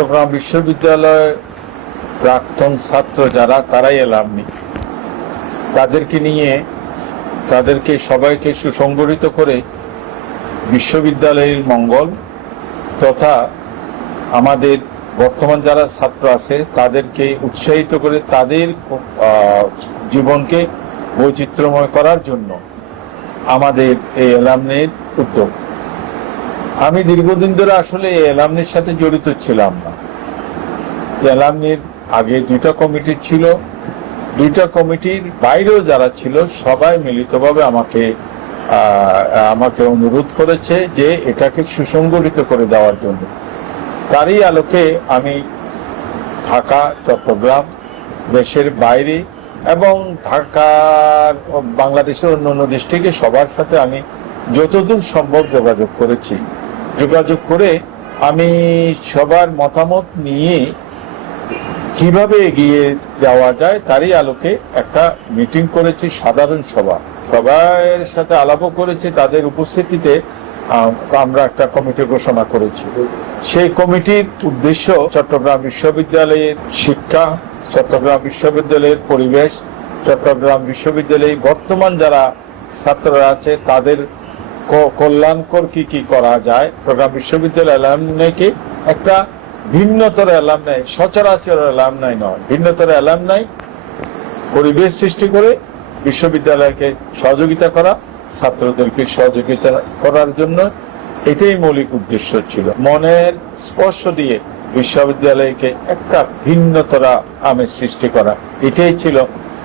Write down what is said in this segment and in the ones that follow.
চট্টগ্রাম বিশ্ববিদ্যালয় প্রাক্তন ছাত্র যারা, তারাই এলামনি তাদেরকে নিয়ে, তাদেরকে সবাইকে সুসংগঠিত করে বিশ্ববিদ্যালয়ের মঙ্গল তথা আমাদের বর্তমান যারা ছাত্র আছে, তাদেরকে উৎসাহিত করে তাদের জীবনকে বৈচিত্র্যময় করার জন্য আমাদের এই এলামনের উদ্যোগ। আমি দীর্ঘদিন ধরে আসলে এলামনের সাথে জড়িত ছিলাম না। এলামনির আগে দুইটা কমিটি ছিল। দুইটা কমিটির বাইরেও যারা ছিল, সবাই মিলিতভাবে আমাকে আমাকে অনুরোধ করেছে যে এটাকে সুসংগঠিত করে দেওয়ার জন্য। তারই আলোকে আমি ঢাকা চট্টগ্রাম, দেশের বাইরে এবং ঢাকার বাংলাদেশের অন্য অন্য ডিস্ট্রিক্টে সবার সাথে আমি যতদূর সম্ভব যোগাযোগ করেছি। যোগাযোগ করে আমি সবার মতামত নিয়ে কীভাবে এগিয়ে যাওয়া যায় তারই আলোকে একটা মিটিং করেছি সাধারণ সভা। সবার সাথে আলাপও করেছি, তাদের উপস্থিতিতে আমরা একটা কমিটি ঘোষণা করেছি। সেই কমিটির উদ্দেশ্য চট্টগ্রাম বিশ্ববিদ্যালয়ের শিক্ষা, চট্টগ্রাম বিশ্ববিদ্যালয়ের পরিবেশ, চট্টগ্রাম বিশ্ববিদ্যালয়ে বর্তমান যারা ছাত্ররা আছে, তাদের কল্যাণকর কি কি করা যায়? চট্টগ্রাম বিশ্ববিদ্যালয় অ্যালামনাইকে একটা ভিন্নতর অ্যালামনাই, সচরাচর অ্যালামনাই নয়। ভিন্নতর অ্যালামনাই পরিবেশ সৃষ্টি করে বিশ্ববিদ্যালয়কে সহযোগিতা করা, ছাত্রদেরকে সহযোগিতা করার জন্য এটাই মৌলিক উদ্দেশ্য ছিল। মনের স্পর্শ দিয়ে বিশ্ববিদ্যালয়কে একটা ভিন্নতরা আমেজ সৃষ্টি করা, এটাই ছিল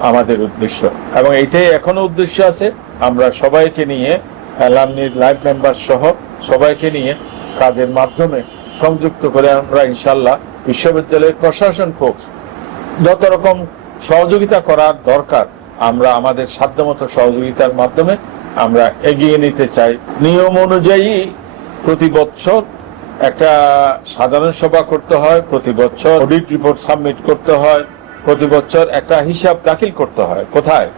আমাদের উদ্দেশ্য। এবং এটাই এখনও উদ্দেশ্য আছে। আমরা সবাইকে নিয়ে অ্যালামনির লাইভ মেম্বার সহ সবাইকে নিয়ে কাজের মাধ্যমে সংযুক্ত করে আমরা ইনশাল্লাহ বিশ্ববিদ্যালয়ের প্রশাসন প্রশাসনকে যত রকম সহযোগিতা করার দরকার, আমরা আমাদের সাধ্যমতো সহযোগিতার মাধ্যমে আমরা এগিয়ে নিতে চাই। নিয়ম অনুযায়ী প্রতি বছর একটা সাধারণ সভা করতে হয়, প্রতি বছর অডিট রিপোর্ট সাবমিট করতে হয়, প্রতি বছর একটা হিসাব দাখিল করতে হয়। কোথায়?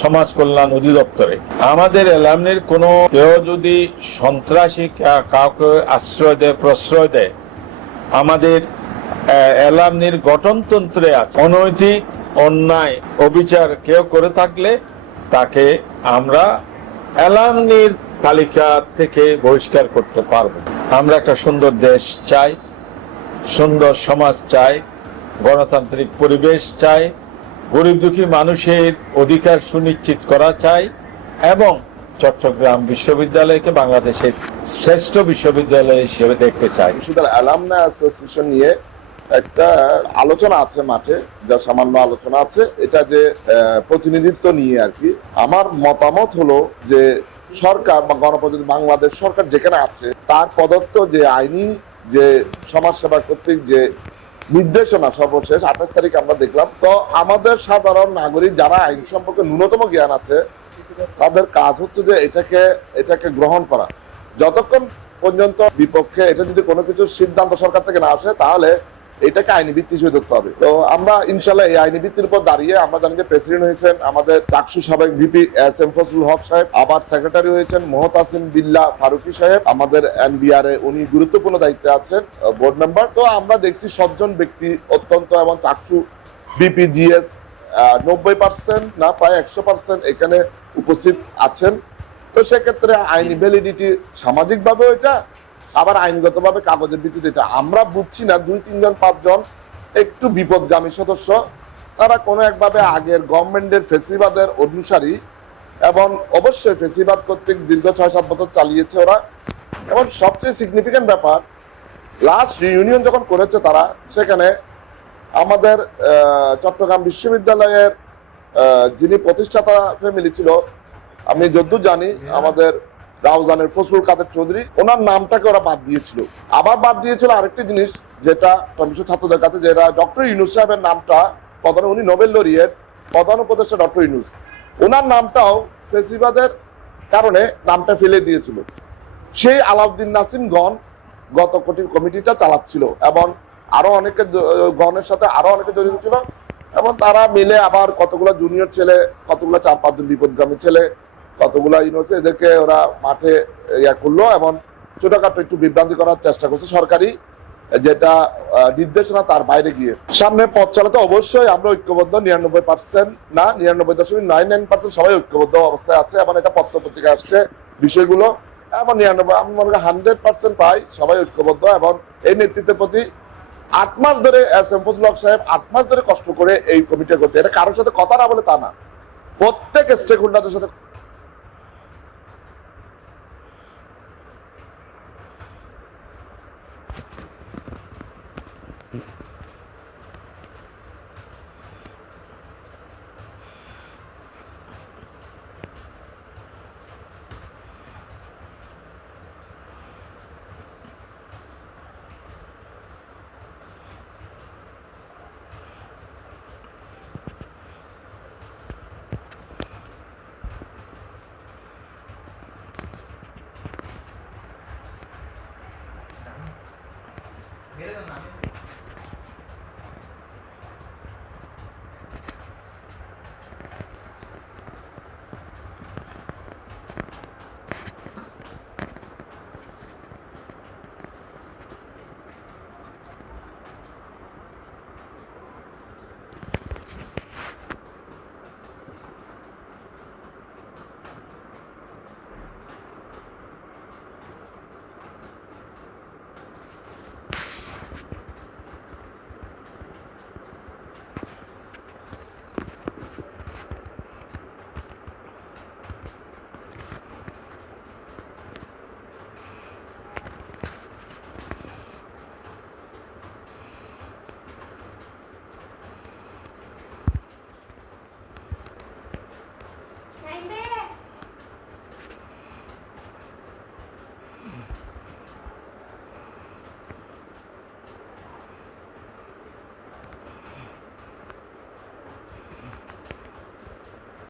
সমাজ কল্যাণ অধিদপ্তরে। আমাদের এলামনের কোনো কেউ যদি সন্ত্রাসী কাউকে আশ্রয় দেয়, প্রশ্রয় দেয়, আমাদের এলামনির গঠনতন্ত্রে আছে। অনৈতিক, অন্যায় অবিচার কেউ করে থাকলে তাকে আমরা এলামনির তালিকা থেকে বহিষ্কার করতে পারব। আমরা একটা সুন্দর দেশ চাই, সুন্দর সমাজ চাই, গণতান্ত্রিক পরিবেশ চাই গরিব দুঃখী মানুষের অধিকার সুনিশ্চিত করা চাই এবং চট্টগ্রাম বিশ্ববিদ্যালয়কে বাংলাদেশের শ্রেষ্ঠ বিশ্ববিদ্যালয় হিসেবে দেখতে চাই। অ্যাসোসিয়েশন নিয়ে একটা আলোচনা আছে মাঠে, যা সামান্য আলোচনা আছে। এটা যে প্রতিনিধিত্ব নিয়ে আর কি। আমার মতামত হলো যে সরকার বা গণপ্রজাতন্ত্রী বাংলাদেশ সরকার যেখানে আছে, তার প্রদত্ত যে আইনি যে সমাজ সেবা কর্তৃক যে নির্দেশনা সর্বশেষ, আঠাশ তারিখ আমরা দেখলাম। তো আমাদের সাধারণ নাগরিক যারা আইন সম্পর্কে ন্যূনতম জ্ঞান আছে, তাদের কাজ হচ্ছে যে এটাকে এটাকে গ্রহণ করা। যতক্ষণ পর্যন্ত বিপক্ষে এটা যদি কোনো কিছু সিদ্ধান্ত সরকার থেকে না আসে, তাহলে এটাকে আইনি ভিত্তি হিসেবে ধরতে হবে। তো আমরা ইনশাল্লাহ এই আইনি ভিত্তির উপর দাঁড়িয়ে আমরা জানি যে প্রেসিডেন্ট হয়েছেন আমাদের চাকসু সাবেক VP S M Fazlul Haque সাহেব, আবার সেক্রেটারি হয়েছেন মোহতাসিম বিল্লা ফারুকি সাহেব, আমাদের এনবিআর এ উনি গুরুত্বপূর্ণ দায়িত্বে আছেন বোর্ড মেম্বার তো আমরা দেখছি সজ্জন ব্যক্তি অত্যন্ত এবং চাকসু বিপিজিএস নব্বই পার্সেন্ট না, প্রায় একশো পার্সেন্ট এখানে উপস্থিত আছেন। তো সেক্ষেত্রে আইনি ভ্যালিডিটি সামাজিকভাবেও এটা আবার আইনগতভাবে কাগজের ভিত্তিতে এটা। আমরা বুঝছি না দুই তিনজন পাঁচজন একটু বিপদগামী সদস্য। তারা কোনো একভাবে আগের গভর্নমেন্টের ফেসিবাদের অনুসারী এবং অবশ্যই ফেসিবাদ কর্তৃক দীর্ঘ ছয় সাত বছর চালিয়েছে ওরা। এবং সবচেয়ে সিগনিফিক্যান্ট ব্যাপার লাস্ট রিউনিয়ন যখন করেছে তারা সেখানে আমাদের চট্টগ্রাম বিশ্ববিদ্যালয়ের যিনি প্রতিষ্ঠাতা ফ্যামিলি ছিল আমি যদ্দূর জানি আমাদের রাউজানের ফসরুল কাদের চৌধুরী, ওনার নামটাকে ওরা বাদ দিয়েছিল। আবার বাদ দিয়েছিল আরেকটি জিনিস, যেটা বিশ্ব ছাত্রদের কাছে যেটা ডক্টর ইউনুস সাহেবের নামটা প্রধান, উনি নোবেল লরিয়েট, প্রধান উপদেষ্টা ডক্টর ইউনুস। ওনার নামটাও ফেসিবাদের কারণে নামটা ফেলে দিয়েছিল। সেই আলাউদ্দিন নাসিম গণ গত কোটির কমিটিটা চালাচ্ছিল এবং আরও অনেকে গণের সাথে আরও অনেকে জড়িত ছিল এবং তারা মিলে আবার কতগুলো জুনিয়র ছেলে, কতগুলো চার পাঁচজন বিপদগামী ছেলে কতগুলো ইউনিভার্সিটি এদেরকে ওরা মাঠে ইয়া করল এবং ছোটখাটো একটু বিভ্রান্তি করার চেষ্টা করছে সরকারি, যেটা নির্দেশনা তার বাইরে গিয়ে। সামনে পথ চালাতে অবশ্যই আমরা ঐক্যবদ্ধ, নিরানব্বই পার্সেন্ট না, নিরানব্বই দশমিক নয় নাইন পার্সেন্ট সবাই ঐক্যবদ্ধ অবস্থায় আছে এবং এটা পত্র পত্রিকা আসছে বিষয়গুলো। এবং নিরানব্বই, আমি মনে করি হান্ড্রেড পার্সেন্ট পাই, সবাই ঐক্যবদ্ধ এবং এই নেতৃত্বের প্রতি আট মাস ধরে এস এম ফজলুল হক সাহেব আট মাস ধরে কষ্ট করে এই কমিটি করতে এটা কারোর সাথে কথা না বলে তা না। প্রত্যেক স্টেক হোল্ডারদের সাথে